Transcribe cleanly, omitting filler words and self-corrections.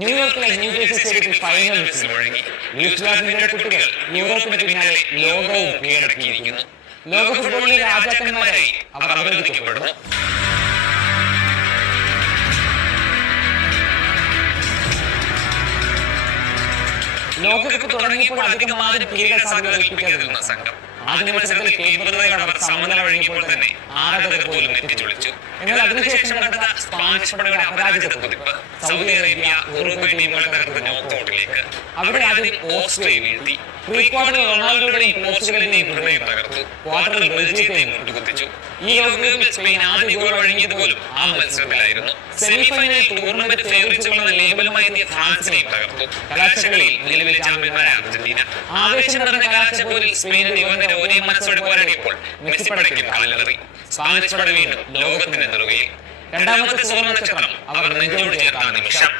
ന്യൂയോർക്കിലെ ന്യൂജേഴ്സി സ്റ്റേഡിയത്തിൽ final whistle മുഴങ്ങി. ന്യൂസിലാൻഡിന്റെ കുട്ടികൾ യൂറോപ്പിന് പിന്നാലെ ലോകവും കീഴടക്കിയിരിക്കുന്നു. ലോക ഫുട്ബോളിലെ രാജാക്കന്മാരായി അവർ അവതരിപ്പിക്കപ്പെടുന്നു. ലോകകപ്പ് തുടങ്ങിയപ്പോൾ അധികം ആരും കിരീട സാധ്യത കൽപ്പിക്കാതിരുന്ന സംഘം ആദ്യ മത്സരത്തിൽ കേപ്പ് വെർഡെയോട് അവർ സമനില വഴങ്ങിയപ്പോൾ തന്നെ ആരാധകർ പോലും എത്തിച്ചുളിച്ചു. എന്നാൽ അതിനുശേഷം നടന്ന സ്പാനിഷ് പടയുടെ അപരാജിത കുതിപ്പ് സൗദി അറേബ്യ ഉറുഗ്വേ ടീമുകളെ തകർത്ത് നോക്കൌട്ടിലേക്ക്. അവിടെ ആദ്യം ഓസ്ട്രിയ വീഴ്ത്തി. പ്രീ ക്വാർട്ടറിൽ റൊണാൾഡോയുടെയും പോർച്ചുഗലിന്റെയും ഹൃദയം തകർത്തു. ക്വാർട്ടറിൽ ബെൽജിയത്തെയും മുട്ടുകുത്തിച്ചു. ഈ ലോകകപ്പിൽ സ്പെയിൻ ആദ്യ ഗോൾ വഴങ്ങിയത് പോലും ആ മത്സരത്തിലായിരുന്നു. സെമിഫൈനലിൽ ടൂർണമെന്റ് ഫേവറിറ്റുകളുടെ ലേബലുമായി എത്തിയ ഫ്രാൻസിനെയും തകർത്തു. കലാശകളിൽ നിലവിൽ ചാമ്പ്യന്മാരായ അർജന്റീന. ആവേശം നടന്ന കലാശപ്പോരിൽ സ്പെയിനിൽ യുവന്റെ ഓരോ മനസ്സോട് പോരാടിയപ്പോൾ മെസ്സി പടയ്ക്ക് കാലിലറി. സ്പാനിഷ് പട വീണ്ടും ലോകത്തിന്റെ നെറുകയിൽ. രണ്ടാമത്തെ സുവർണ്ണ ചക്രം അവർ നെഞ്ചോട് ചേർത്ത നിമിഷം.